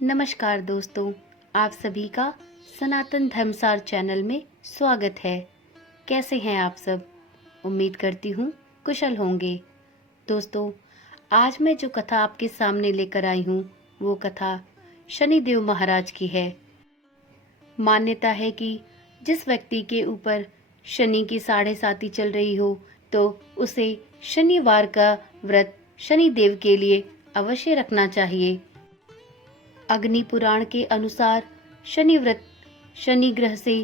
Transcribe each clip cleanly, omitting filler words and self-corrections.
नमस्कार दोस्तों, आप सभी का सनातन धर्मसार चैनल में स्वागत है। कैसे हैं आप सब? उम्मीद करती हूँ कुशल होंगे। दोस्तों, आज मैं जो कथा आपके सामने लेकर आई हूँ वो कथा शनिदेव महाराज की है। मान्यता है कि जिस व्यक्ति के ऊपर शनि की साढ़े साती चल रही हो तो उसे शनिवार का व्रत शनिदेव के लिए अवश्य रखना चाहिए। अग्नि पुराण के अनुसार शनि व्रत शनि ग्रह से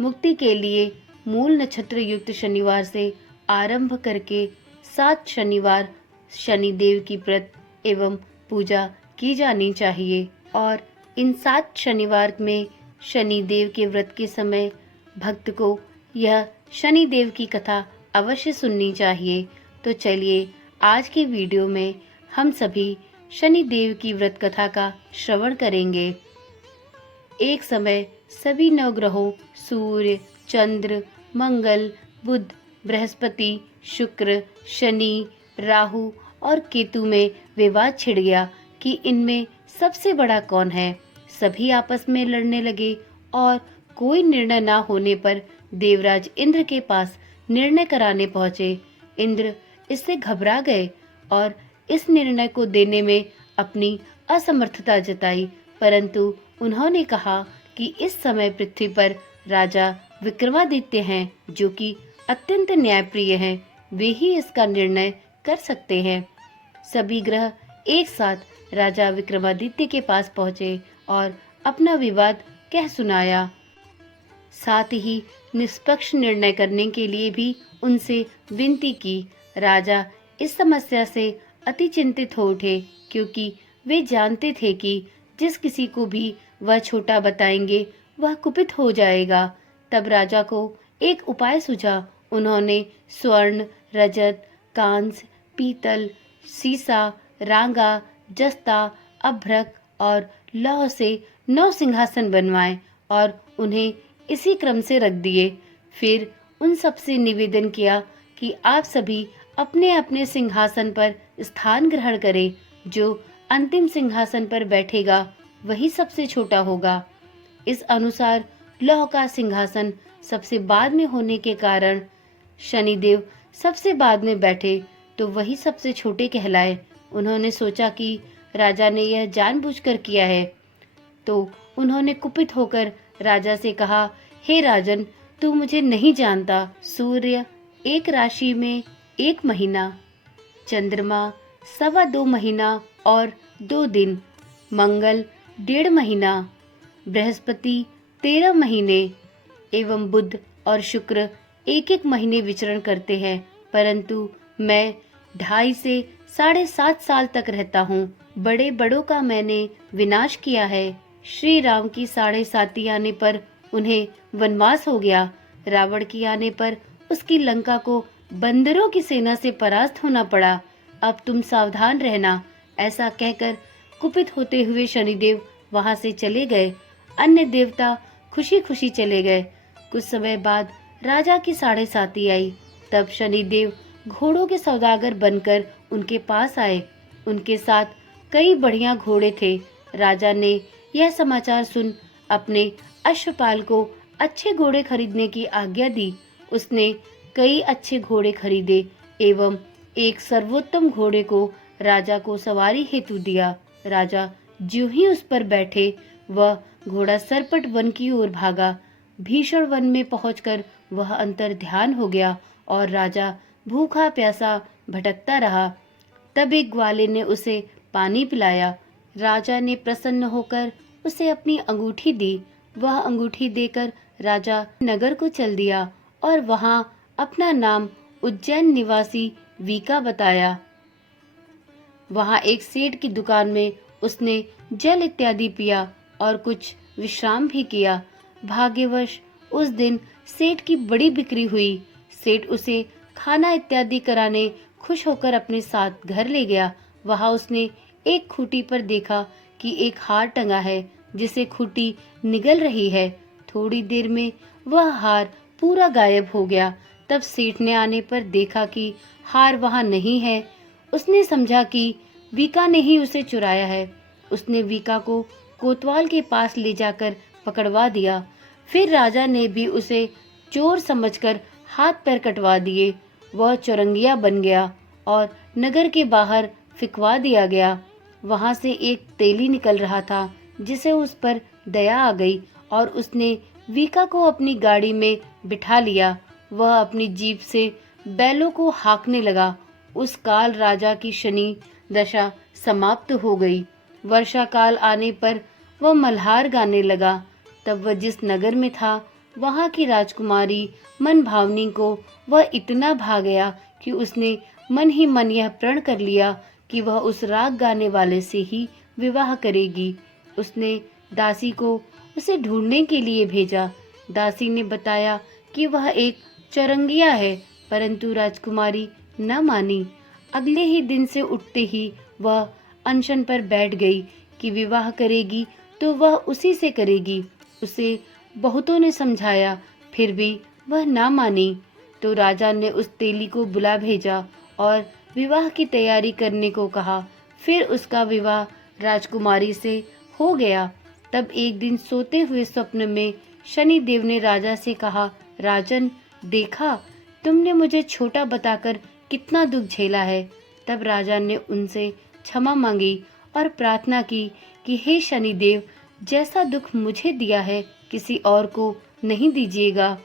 मुक्ति के लिए मूल नक्षत्र युक्त शनिवार से आरंभ करके 7 शनिवार शनिदेव की व्रत एवं पूजा की जानी चाहिए। और इन 7 शनिवार में शनिदेव के व्रत के समय भक्त को यह शनिदेव की कथा अवश्य सुननी चाहिए। तो चलिए आज की वीडियो में हम सभी शनिदेव की व्रत कथा का श्रवण करेंगे। एक समय सभी नवग्रहों सूर्य, चंद्र, मंगल, बुध, बृहस्पति, शुक्र, शनि, राहु और केतु में विवाद छिड़ गया कि इनमें सबसे बड़ा कौन है। सभी आपस में लड़ने लगे और कोई निर्णय ना होने पर देवराज इंद्र के पास निर्णय कराने पहुंचे। इंद्र इससे घबरा गए और इस निर्णय को देने में अपनी असमर्थता जताई, परंतु उन्होंने कहा कि इस समय पृथ्वी पर राजा विक्रमादित्य हैं, जो कि अत्यंत न्यायप्रिय हैं। वे ही इसका निर्णय कर सकते हैं। सभी ग्रह एक साथ राजा विक्रमादित्य के पास पहुंचे और अपना विवाद कह सुनाया। साथ ही निष्पक्ष निर्णय करने के लिए भी उनसे विनती की। राजा इस समस्या से अति चिंतित हो उठे, क्योंकि वे जानते थे कि जिस किसी को भी वह छोटा बताएंगे वह कुपित हो जाएगा। तब राजा को एक उपाय सूझा। उन्होंने स्वर्ण, रजत, कांस्य, पीतल, सीसा, रांगा, जस्ता, अभ्रक और लौह से 9 सिंहासन बनवाए और उन्हें इसी क्रम से रख दिए। फिर उन सब से निवेदन किया कि आप सभी अपने अपने सिंहासन पर स्थान ग्रहण करें। जो अंतिम सिंहासन पर बैठेगा वही सबसे छोटा होगा। इस अनुसार लौह का सिंहासन सबसे बाद में होने के कारण शनिदेव सबसे बाद में बैठे तो वही सबसे छोटे कहलाए। उन्होंने सोचा कि राजा ने यह जानबूझकर किया है, तो उन्होंने कुपित होकर राजा से कहा, हे राजन, तू मुझे नहीं जानता। सूर्य एक राशि में 1 महीना, चंद्रमा 2.25 महीना और 2 दिन, मंगल 1.5 महीना, बृहस्पति 13 महीने एवं बुध और शुक्र 1-1 महीने विचरण करते हैं, परंतु मैं 2.5 से 7.5 साल तक रहता हूँ। बड़े बड़ों का मैंने विनाश किया है। श्री राम की 7.5 आने पर उन्हें वनवास हो गया। रावण की आने पर उसकी लंका को बंदरों की सेना से परास्त होना पड़ा। अब तुम सावधान रहना। ऐसा कहकर कुपित होते हुए शनिदेव वहां से चले गए। अन्य देवता खुशी खुशी चले गए। कुछ समय बाद राजा की 7.5 आई। तब शनिदेव घोड़ों के सौदागर बनकर उनके पास आए। उनके साथ कई बढ़िया घोड़े थे। राजा ने यह समाचार सुन अपने अश्वपाल को अच्छे घोड़े खरीदने की आज्ञा दी। उसने कई अच्छे घोड़े खरीदे एवं एक सर्वोत्तम घोड़े को राजा को सवारी हेतु दिया। राजा ज्यों ही उस पर बैठे, वह घोड़ा सरपट वन की ओर भागा। भीषण वन में पहुंचकर वह अंतर ध्यान हो गया और राजा भूखा प्यासा भटकता रहा। तब एक ग्वाले ने उसे पानी पिलाया। राजा ने प्रसन्न होकर उसे अपनी अंगूठी दी। वह अंगूठी देकर राजा नगर को चल दिया और वहां अपना नाम उज्जैन निवासी वीका बताया। वहां एक सेठ की दुकान में उसने जल इत्यादि पिया और कुछ विश्राम भी किया। भाग्यवश उस दिन सेठ की बड़ी बिक्री हुई। सेठ उसे खाना इत्यादि कराने खुश होकर अपने साथ घर ले गया। वहां उसने एक खूंटी पर देखा कि एक हार टंगा है, जिसे खूंटी निगल रही है। थोड़ी देर में वह हार पूरा गायब हो गया। तब सेठ ने आने पर देखा कि हार वहां नहीं है। उसने समझा कि वीका ने ही उसे चुराया है। उसने वीका को कोतवाल के पास ले जाकर पकड़वा दिया। फिर राजा ने भी उसे चोर समझकर हाथ पैर कटवा दिए। वह चौरंगिया बन गया और नगर के बाहर फिकवा दिया गया। वहां से एक तेली निकल रहा था, जिसे उस पर दया आ गई और उसने वीका को अपनी गाड़ी में बिठा लिया। वह अपनी जीप से बैलों को हाँकने लगा। उस काल राजा की शनि दशा समाप्त हो गई। वर्षा काल आने पर वह मल्हार गाने लगा। तब वह जिस नगर में था, वहां की राजकुमारी मन भावनी को वह इतना भा गया कि उसने मन ही मन यह प्रण कर लिया कि वह उस राग गाने वाले से ही विवाह करेगी। उसने दासी को उसे ढूंढने के लिए भेजा। दासी ने बताया कि वह एक चौरंगिया है, परंतु राजकुमारी न मानी। अगले ही दिन से उठते ही वह अनशन पर बैठ गई कि विवाह करेगी तो वह उसी से करेगी। उसे बहुतों ने समझाया, फिर भी वह ना मानी। तो राजा ने उस तेली को बुला भेजा और विवाह की तैयारी करने को कहा। फिर उसका विवाह राजकुमारी से हो गया। तब एक दिन सोते हुए स्वप्न में शनि देव ने राजा से कहा, राजन, देखा तुमने मुझे छोटा बताकर कितना दुख झेला है। तब राजा ने उनसे क्षमा मांगी और प्रार्थना की कि हे शनिदेव, जैसा दुख मुझे दिया है किसी और को नहीं दीजिएगा।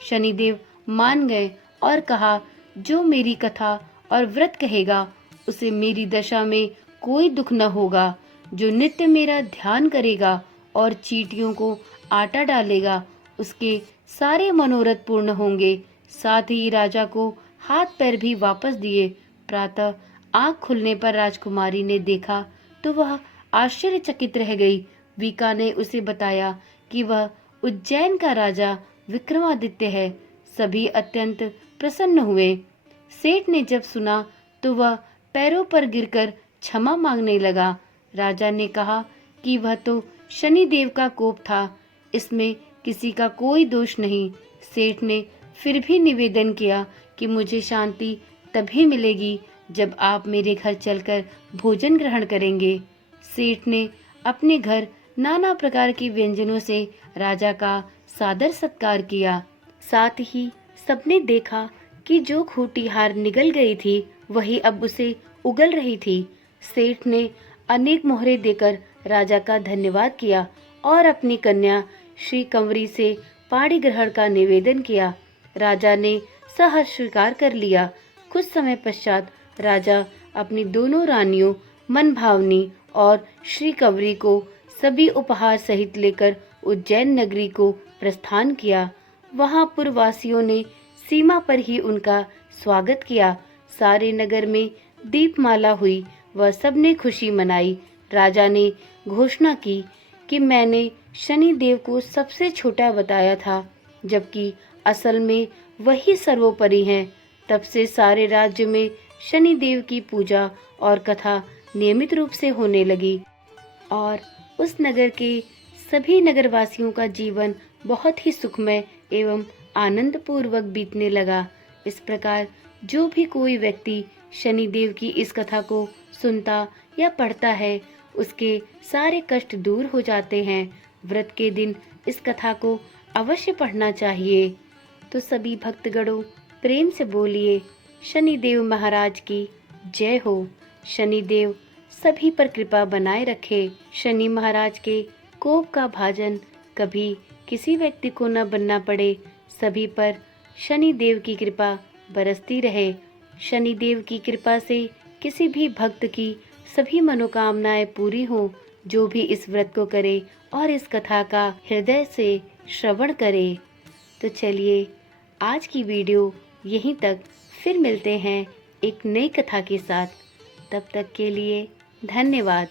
शनिदेव मान गए और कहा, जो मेरी कथा और व्रत कहेगा उसे मेरी दशा में कोई दुख न होगा। जो नित्य मेरा ध्यान करेगा और चींटियों को आटा डालेगा, उसके सारे मनोरथ पूर्ण होंगे। साथ ही राजा को हाथ पैर भी वापस दिए। प्रातः आंख खुलने पर राजकुमारी ने देखा तो वह आश्चर्यचकित रह गई। वीका ने उसे बताया कि वह उज्जैन का राजा विक्रमादित्य है। सभी अत्यंत प्रसन्न हुए। सेठ ने जब सुना तो वह पैरों पर गिरकर क्षमा मांगने लगा। राजा ने कहा कि वह तो शनि देव का कोप था, इसमें किसी का कोई दोष नहीं। सेठ ने फिर भी निवेदन किया कि मुझे शांति तभी मिलेगी जब आप मेरे घर चलकर भोजन ग्रहण करेंगे। सेठ ने अपने घर नाना प्रकार के व्यंजनों से राजा का सादर सत्कार किया। साथ ही सबने देखा कि जो खूंटी हार निगल गई थी, वही अब उसे उगल रही थी। सेठ ने अनेक मोहरे देकर राजा का धन्यवाद किया और अपनी कन्या श्री कंवरी से पाणी ग्रहण का निवेदन किया। राजा ने सहर्ष स्वीकार कर लिया। कुछ समय पश्चात राजा अपनी दोनों रानियों मन भावनी और श्री कंवरी को सभी उपहार सहित लेकर उज्जैन नगरी को प्रस्थान किया। वहां पुरवासियों ने सीमा पर ही उनका स्वागत किया। सारे नगर में दीपमाला हुई व सबने खुशी मनाई। राजा ने घोषणा की कि मैंने शनि देव को सबसे छोटा बताया था, जबकि असल में वही सर्वोपरि हैं। तब से सारे राज्य में शनि देव की पूजा और कथा नियमित रूप से होने लगी और उस नगर के सभी नगरवासियों का जीवन बहुत ही सुखमय एवं आनंद पूर्वक बीतने लगा। इस प्रकार जो भी कोई व्यक्ति शनि देव की इस कथा को सुनता या पढ़ता है, उसके सारे कष्ट दूर हो जाते हैं। व्रत के दिन इस कथा को अवश्य पढ़ना चाहिए। तो सभी भक्तगणों प्रेम से बोलिए, शनिदेव महाराज की जय हो। शनिदेव सभी पर कृपा बनाए रखे। शनि महाराज के कोप का भाजन कभी किसी व्यक्ति को न बनना पड़े। सभी पर शनि देव की कृपा बरसती रहे। शनि देव की कृपा से किसी भी भक्त की सभी मनोकामनाएं पूरी हो, जो भी इस व्रत को करे और इस कथा का हृदय से श्रवण करे। तो चलिए आज की वीडियो यहीं तक, फिर मिलते हैं एक नई कथा के साथ। तब तक के लिए धन्यवाद।